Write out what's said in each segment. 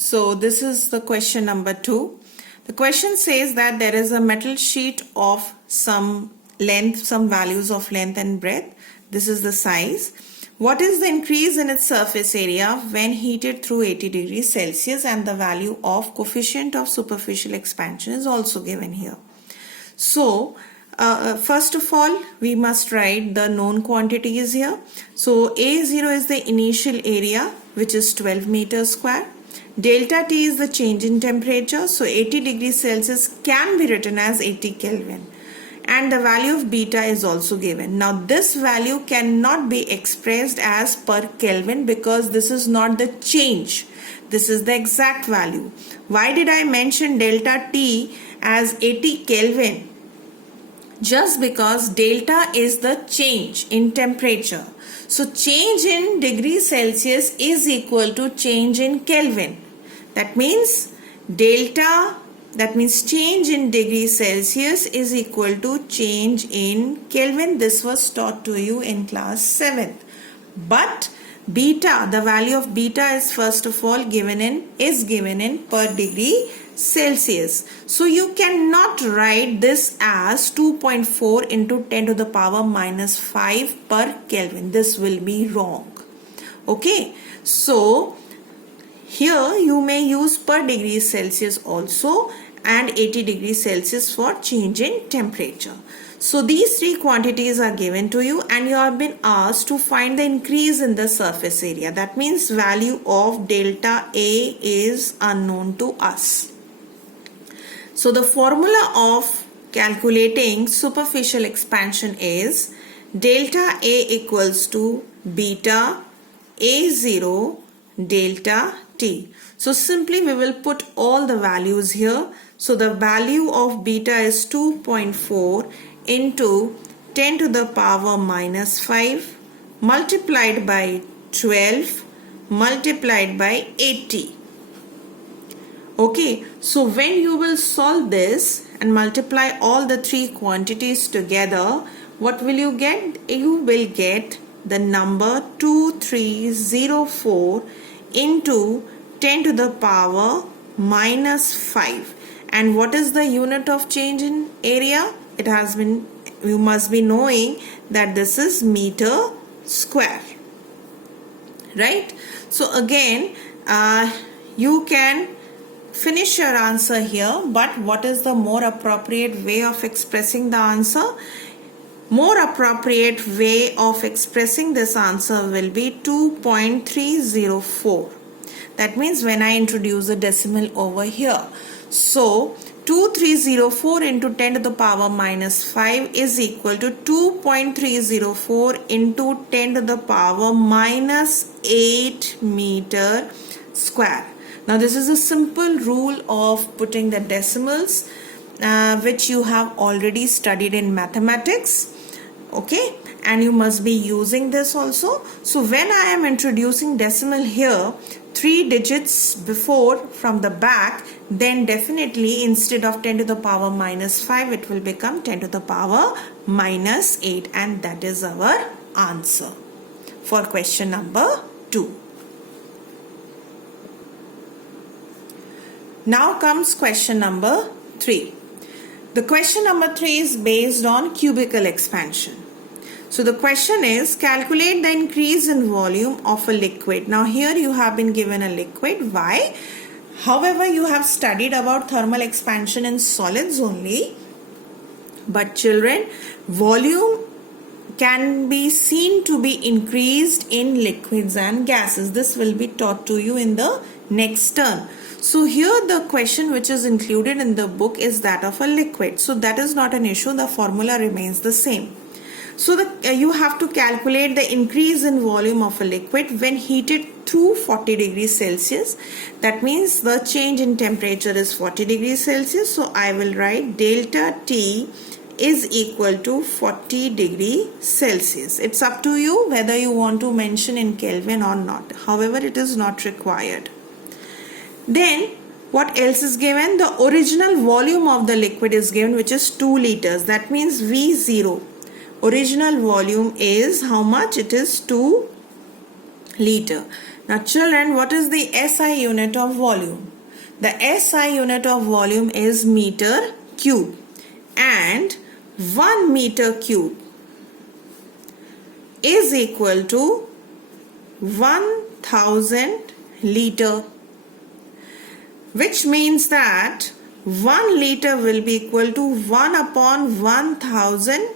So this is the question number 2. The question says that there is a metal sheet of some length, some values of length and breadth. This is the size. What is the increase in its surface area when heated through 80 degrees Celsius, and the value of coefficient of superficial expansion is also given here. So first of all, we must write the known quantities here. So A0 is the initial area, which is 12 meters square. Delta T is the change in temperature. So 80 degrees Celsius can be written as 80 Kelvin. And the value of beta is also given. Now this value cannot be expressed as per Kelvin because this is not the change. This is the exact value. Why did I mention delta T as 80 Kelvin? Just because delta is the change in temperature. So change in degrees Celsius is equal to change in Kelvin. That means delta, that means change in degrees Celsius is equal to change in Kelvin. This was taught to you in class 7th. But beta, the value of beta is first of all given in per degree Celsius. So you cannot write this as 2.4 into 10 to the power minus 5 per Kelvin. This will be wrong. Okay. So here you may use per degree Celsius also and 80 degrees Celsius for change in temperature. So these three quantities are given to you and you have been asked to find the increase in the surface area. That means value of delta A is unknown to us. So the formula of calculating superficial expansion is delta A equals to beta A0 delta T. So simply we will put all the values here. So the value of beta is 2.4 into 10 to the power minus 5 multiplied by 12 multiplied by 80. Okay, so when you will solve this and multiply all the three quantities together, what will you get? You will get the number 2304 into 10 to the power minus 5. And what is the unit of change in area? It has been, you must be knowing that this is meter square, right? So again, you can finish your answer here, but what is the more appropriate way of expressing the answer? More appropriate way of expressing this answer will be 2.304. That means when I introduce a decimal over here. So 2304 into 10 to the power minus 5 is equal to 2.304 into 10 to the power minus 8 meter square. Now this is a simple rule of putting the decimals which you have already studied in mathematics. Okay, and you must be using this also. So when I am introducing decimal here, 3 digits before from the back, then definitely instead of 10 to the power minus 5, it will become 10 to the power minus 8, and that is our answer for question number 2. Now comes question number 3. The question number 3 is based on cubical expansion. So the question is, calculate the increase in volume of a liquid. Now here you have been given a liquid. Why? However, you have studied about thermal expansion in solids only. But children, volume can be seen to be increased in liquids and gases. This will be taught to you in the next term. So here the question which is included in the book is that of a liquid. So that is not an issue. The formula remains the same. So you have to calculate the increase in volume of a liquid when heated through 40 degrees Celsius. That means the change in temperature is 40 degrees Celsius. So I will write delta T is equal to 40 degrees Celsius. It's up to you whether you want to mention in Kelvin or not. However, it is not required. Then what else is given? The original volume of the liquid is given, which is 2 liters. That means V0. Original volume is how much? It is 2 liter. Now children, what is the SI unit of volume? The SI unit of volume is meter cube, and 1 meter cube is equal to 1000 liter, which means that 1 liter will be equal to 1 upon 1000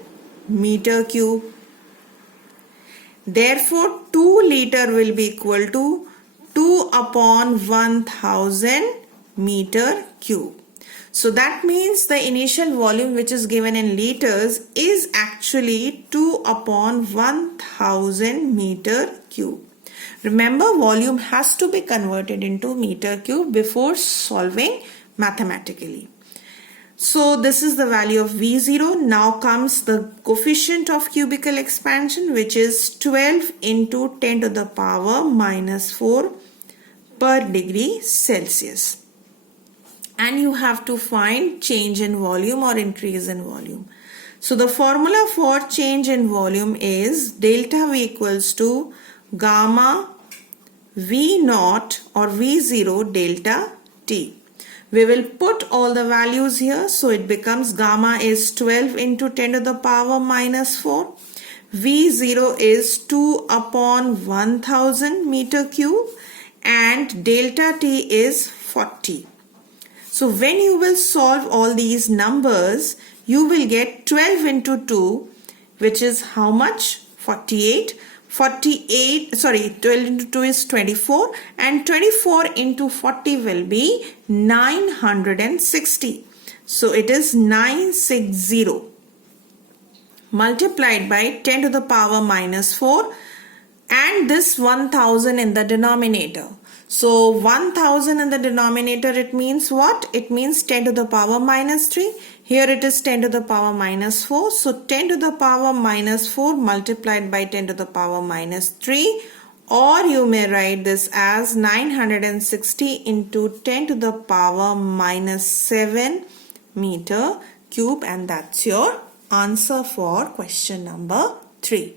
meter cube. Therefore, 2 liter will be equal to 2 upon 1000 meter cube. So that means the initial volume which is given in liters is actually 2 upon 1000 meter cube. Remember, volume has to be converted into meter cube before solving mathematically. So this is the value of V0. Now comes the coefficient of cubical expansion, which is 12 into 10 to the power minus 4 per degree Celsius. And you have to find change in volume or increase in volume. So the formula for change in volume is delta V equals to gamma V naught or V0 delta T. We will put all the values here. So it becomes gamma is 12 into 10 to the power minus 4. V0 is 2 upon 1000 meter cube and delta T is 40. So when you will solve all these numbers, you will get 12 into 2, which is how much? 48. 12 into 2 is 24, and 24 into 40 will be 960. So it is 960 multiplied by 10 to the power minus 4 and this 1000 in the denominator. So 1000 in the denominator, it means what? It means 10 to the power minus 3. Here it is 10 to the power minus 4. So 10 to the power minus 4 multiplied by 10 to the power minus 3. Or you may write this as 960 into 10 to the power minus 7 meter cube. And that's your answer for question number 3.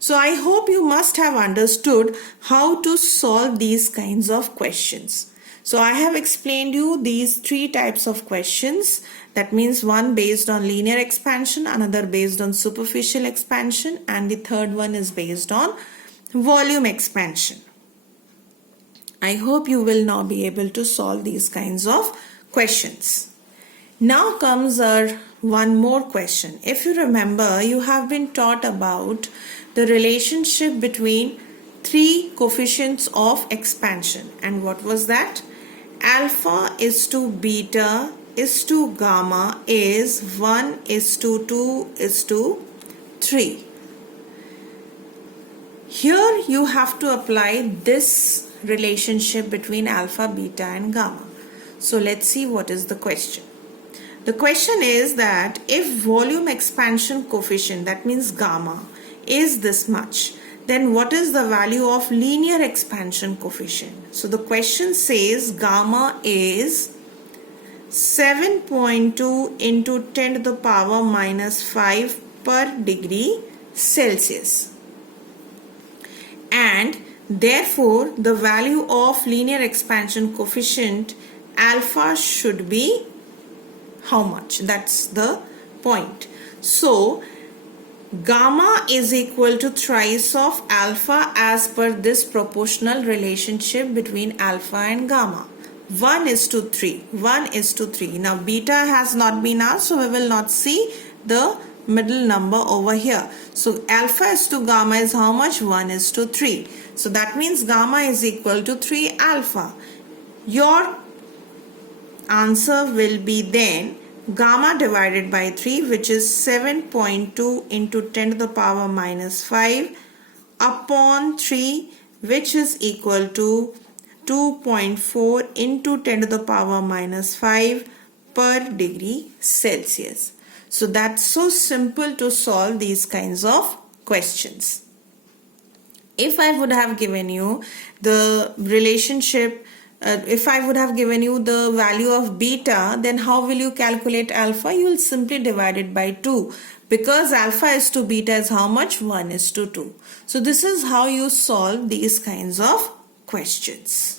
So I hope you must have understood how to solve these kinds of questions. So I have explained you these 3 types of questions. That means one based on linear expansion, another based on superficial expansion, and the third one is based on volume expansion. I hope you will now be able to solve these kinds of questions. Now comes our one more question. If you remember, you have been taught about the relationship between 3 coefficients of expansion. And what was that? Alpha is to beta is to gamma is 1 is to 2 is to 3. Here you have to apply this relationship between alpha, beta and gamma. So let's see what is the question. The question is that if volume expansion coefficient, that means gamma, is this much, then what is the value of linear expansion coefficient? So the question says gamma is 7.2 into 10 to the power minus 5 per degree Celsius. And therefore the value of linear expansion coefficient alpha should be how much? That's the point. So gamma is equal to thrice of alpha as per this proportional relationship between alpha and gamma. 1 is to 3. 1 is to 3. Now beta has not been asked, so we will not see the middle number over here. So alpha is to gamma is how much? 1 is to 3. So that means gamma is equal to 3 alpha. Your answer will be then gamma divided by 3, which is 7.2 into 10 to the power minus 5 upon 3, which is equal to 2.4 into 10 to the power minus 5 per degree Celsius. So that's so simple to solve these kinds of questions. If I would have given you the relationship, if I would have given you the value of beta, then how will you calculate alpha? You will simply divide it by 2, Because alpha is to beta is how much? 1 is to 2. So this is how you solve these kinds of questions.